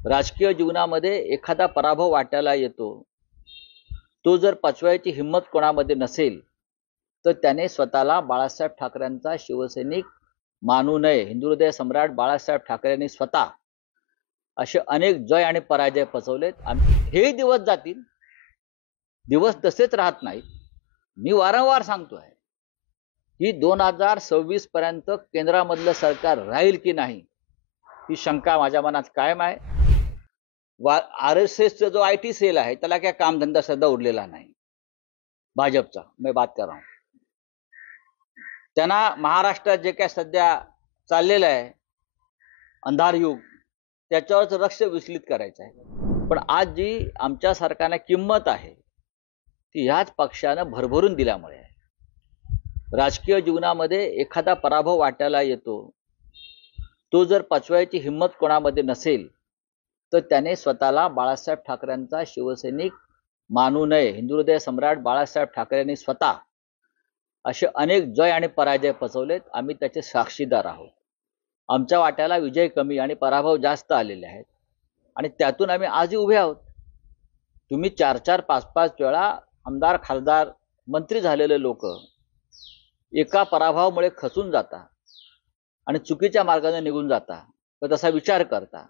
राजकीय जीवनामध्ये एखादा पराभव वाटायला येतो, तो जर पचवायची हिंमत कोणामध्ये नसेल तर त्याने स्वतःला बाळासाहेब ठाकरेंचा शिवसैनिक मानू नये. हिंदू हृदय सम्राट बाळासाहेब ठाकरेंनी स्वतः असे अनेक जय आणि पराजय पचवलेत. हे दिवस जातील, दिवस तसेच राहत नाहीत. मी वारंवार सांगतोय की 2026 पर्यंत केंद्रामधलं सरकार राहील की नाही ही शंका माझ्या मनात कायम आहे. RSSचा जो IT सेल आहे त्याला काय कामधंदा सध्या उरलेला नाही. भाजपचा मी बात कर रहा हूं. त्यांना महाराष्ट्रात जे काय सध्या चाललेलं आहे अंधार युग, त्याच्यावरच लक्ष विचलित करायचं आहे. पण आज जी आमच्या सरकारला किंमत आहे ती ह्याच पक्षानं भरभरून दिल्यामुळे आहे. राजकीय जीवनामध्ये एखादा पराभव वाटायला येतो, तो जर पचवायची हिंमत कोणामध्ये नसेल तर त्याने स्वतःला बाळासाहेब ठाकरेंचा शिवसैनिक मानू नये. हिंदू हृदय सम्राट बाळासाहेब ठाकरेंनी स्वतः असे अनेक जय आणि पराजय पचवलेत. आम्ही त्याचे साक्षीदार आहोत. आमच्या वाट्याला विजय कमी आणि पराभव जास्त आलेले आहेत आणि त्यातून आम्ही आजही उभे आहोत. तुम्ही 4-4, 5-5 वेळा आमदार, खासदार, मंत्री झालेले लोक एका पराभवामुळे खचून जाता आणि चुकीच्या मार्गाने निघून जाता तर तसा विचार करता.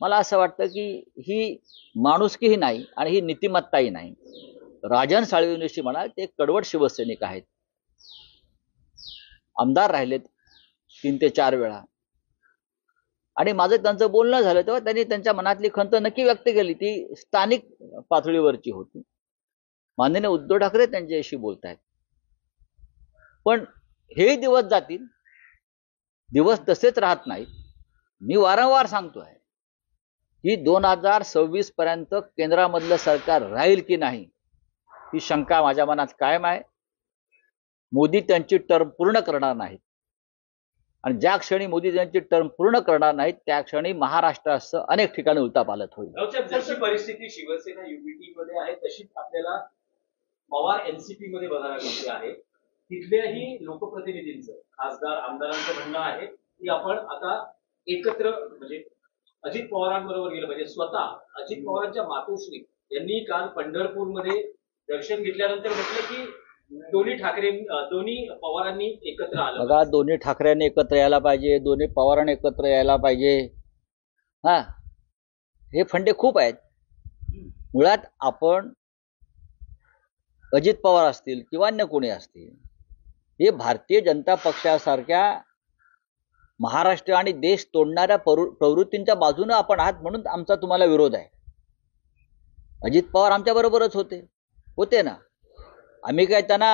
मला असं वाटतं की ही माणुसकीही नाही आणि ही नीतिमत्ताही नाही. राजन साळवींविषयी म्हणाल ते कडवट शिवसैनिक आहेत. आमदार राहिलेत 3 ते 4 वेळा आणि माझं त्यांचं बोलणं झालं तेव्हा त्यांनी त्यांच्या मनातली खंत नक्की व्यक्त केली. ती स्थानिक पातळीवरची होती. माननीय उद्धव ठाकरे त्यांच्याशी बोलतायत. पण हे दिवस जातील, दिवस तसेच राहत नाहीत. मी वारंवार सांगतोय की 2026 पर्यंत केंद्रामधलं सरकार राहील की नाही ही शंका माझ्या मनात कायम आहे. मोदी त्यांची टर्म पूर्ण करणार नाहीत आणि ज्या क्षणी मोदी त्यांची टर्म पूर्ण करणार नाहीत त्या क्षणी महाराष्ट्रासह अनेक ठिकाणी उलथापालथ होईल. जशी परिस्थिती शिवसेना युबीटी मध्ये आहे तशीच आपल्याला पवार एनसीपी मध्ये बघायला मिळते आहे. तिथल्याही लोकप्रतिनिधींचं, खासदार आमदारांचं म्हणणं आहे की आपण आता एकत्र म्हणजे अजित पवारांबरोबर गेलं पाहिजे. स्वतः अजित पवारांच्या मातोश्री यांनी काल पंढरपूरमध्ये दर्शन घेतल्यानंतर म्हटलं की दोन्ही पवारांनी एकत्र आलं. बघा, दोन्ही ठाकरेंनी एकत्र यायला पाहिजे, दोन्ही पवारांनी एकत्र यायला पाहिजे. हा, हे फंडे खूप आहेत. मुळात आपण अजित पवार असतील किंवा अन्य कोणी असतील, हे भारतीय जनता पक्षासारख्या महाराष्ट्र आणि देश तोडणाऱ्या प्रवृत्तींच्या बाजूने आपण आहात म्हणून आमचा तुम्हाला विरोध आहे. अजित पवार आमच्या बरोबरच होते ना. आम्ही काय त्यांना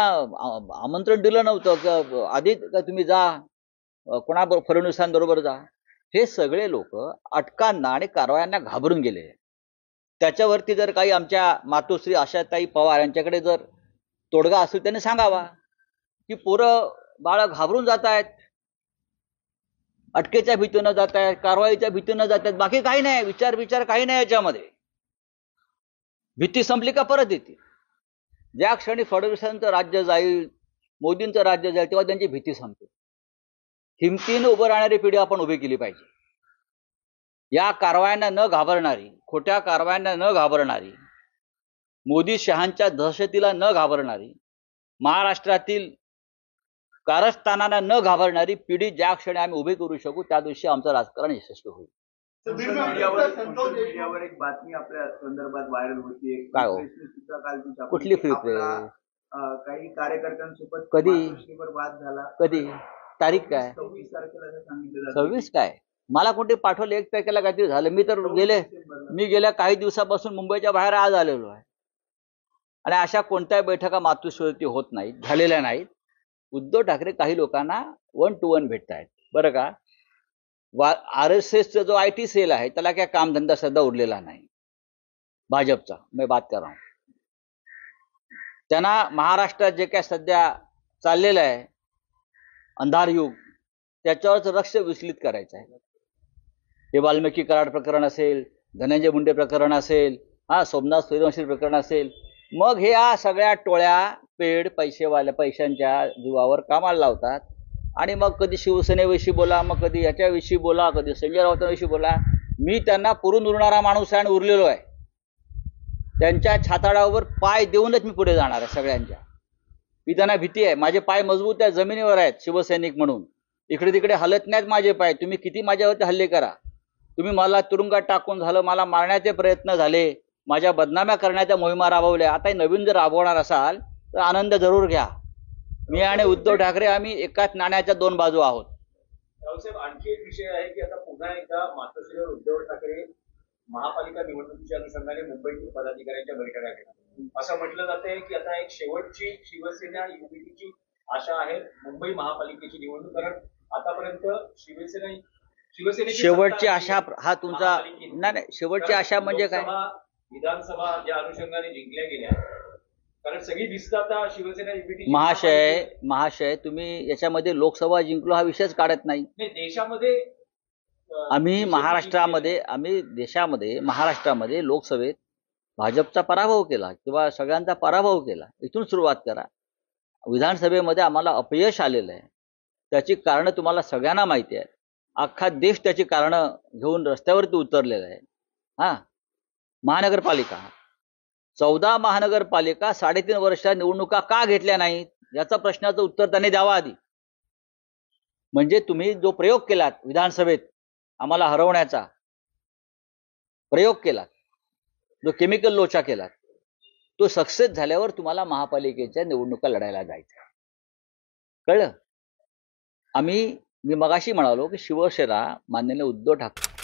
आमंत्रण दिलं नव्हतं आधी का तुम्ही जा कोणाबरोबर फडणवीसांबरोबर जा. हे सगळे लोक अटकांना आणि कारवायांना घाबरून गेले. त्याच्यावरती जर काही आमच्या मातोश्री आशाताई पवार यांच्याकडे जर तोडगा असेल त्यांनी सांगावा की पोरं बाळ घाबरून जात आहेत, अटकेच्या भीतीनं जात आहेत, कारवाईच्या भीतीनं जात आहेत. बाकी काही नाही, विचार काही नाही याच्यामध्ये. भीती संपली का परत येते. ज्या क्षणी फडणवीसांचं राज्य जाईल, मोदींचं राज्य जाईल तेव्हा त्यांची भीती संपते. हिमतीनं उभं राहणारी पिढी आपण उभी केली पाहिजे. या कारवायांना न घाबरणारी, खोट्या कारवायांना न घाबरणारी, मोदी शहांच्या दहशतीला न घाबरणारी, महाराष्ट्रातील कारस्थानांना न घाबरणारी पिढी ज्या क्षणी आम्ही उभी करू शकू त्या दिवशी आमचं राजकारण यशस्वी होईल. मीडियावर एक बातमी आपल्या संदर्भात व्हायरल होती. काय हो? कुठली फ्री प्रेस? काही कार्यकर्त्यांसोबत कधी वाद झाला. कधी? तारीख काय? 26 तारखेला सांगितलं. 26 काय? मला कोणते पाठवले 1 तारखेला काहीतरी झालं. मी गेल्या काही दिवसापासून मुंबईच्या बाहेर आज आलेलो आहे आणि अशा कोणत्याही बैठका मातोश्रीवरती होत नाहीत, झालेल्या नाहीत. उद्धव ठाकरे काही लोकांना 1 to 1 भेटतायत बरं का. RSSचा जो IT सेल आहे त्याला काय कामधंदा सध्या उरलेला नाही. भाजपचा मी बात कर रहा हूं. त्यांना महाराष्ट्रात जे काय सध्या चाललेलं आहे अंधार युग, त्याच्यावरच लक्ष विचलित करायचं आहे. हे वाल्मिकी कराड प्रकरण असेल, धनंजय मुंडे प्रकरण असेल, सोमनाथ सूर्यवंशी प्रकरण असेल, मग हे या सगळ्या टोळ्या पेड पैशांच्या जीवावर कामाला लावतात आणि मग कधी शिवसेनेविषयी बोला, मग कधी याच्याविषयी बोला, कधी संजय राऊतांविषयी बोला. मी त्यांना पुरून उरणारा माणूस आहे आणि उरलेलो आहे. त्यांच्या छाताडावर पाय देऊनच मी पुढे जाणार आहे सगळ्यांच्या. मी त्यांना भीती आहे. माझे पाय मजबूत आहे, जमिनीवर आहेत शिवसैनिक म्हणून. इकडे तिकडे हलत नाहीत माझे पाय. तुम्ही किती माझ्यावरती हल्ले करा, तुम्ही मला तुरुंगात टाकून झालं, मला मारण्याचे प्रयत्न झाले, माझ्या बदनाम्या करण्याच्या मोहिमा राबवल्या, आता नवीन जर राबवणार असाल तर आनंद जरूर घ्या. मी आणि उद्धव ठाकरे आम्ही एकाच नाण्याच्या दोन बाजू आहोत. रावसाहेब, आणखी एक विषय आहे की आता पुन्हा एकदा मातोश्रीवर उद्धव ठाकरे महापालिका निवडणुकीच्या अनुषंगाने मुंबईतील पदाधिकाऱ्यांच्या बैठका घेणार. असं म्हटलं जातंय की आता एक शेवटची शिवसेना युबीटीची आशा आहे मुंबई महापालिकेची निवडणूक, कारण आतापर्यंत शिवसेनेची शेवटची सत्ता आशा हा तुमचा महापालिकेत. नाही, शेवटची आशा म्हणजे काय? लोकसभा, विधानसभा ज्या अनुषंगाने जिंकल्या गेल्या, कारण सगळी दिसतं आता शिवसेना युबीटी. महाशय तुम्ही याच्यामध्ये लोकसभा जिंकलो हा विषयच काढत नाही. देशामध्ये आम्ही देशामध्ये महाराष्ट्रामध्ये लोकसभेत भाजपचा पराभव केला किंवा सगळ्यांचा पराभव केला. इथून सुरुवात करा. विधानसभेमध्ये आम्हाला अपयश आलेलं आहे. त्याची कारणं तुम्हाला सगळ्यांना माहिती आहेत. अख्खा देश त्याची कारणं घेऊन रस्त्यावरती उतरलेला आहे. महानगरपालिका 14 महानगरपालिका 3.5 वर्षात निवडणुका का घेतल्या नाहीत याचा प्रश्नाचं उत्तर त्यांनी द्यावं आधी. म्हणजे तुम्ही जो प्रयोग केलात विधानसभेत आम्हाला हरवण्याचा प्रयोग केलात, जो केमिकल लोचा केलात, तो सक्सेस झाल्यावर तुम्हाला महापालिकेच्या निवडणुका लढायला जायचं. कळलं? मी मगाशी म्हणालो की शिवसेना माननीय उद्धव ठाकरे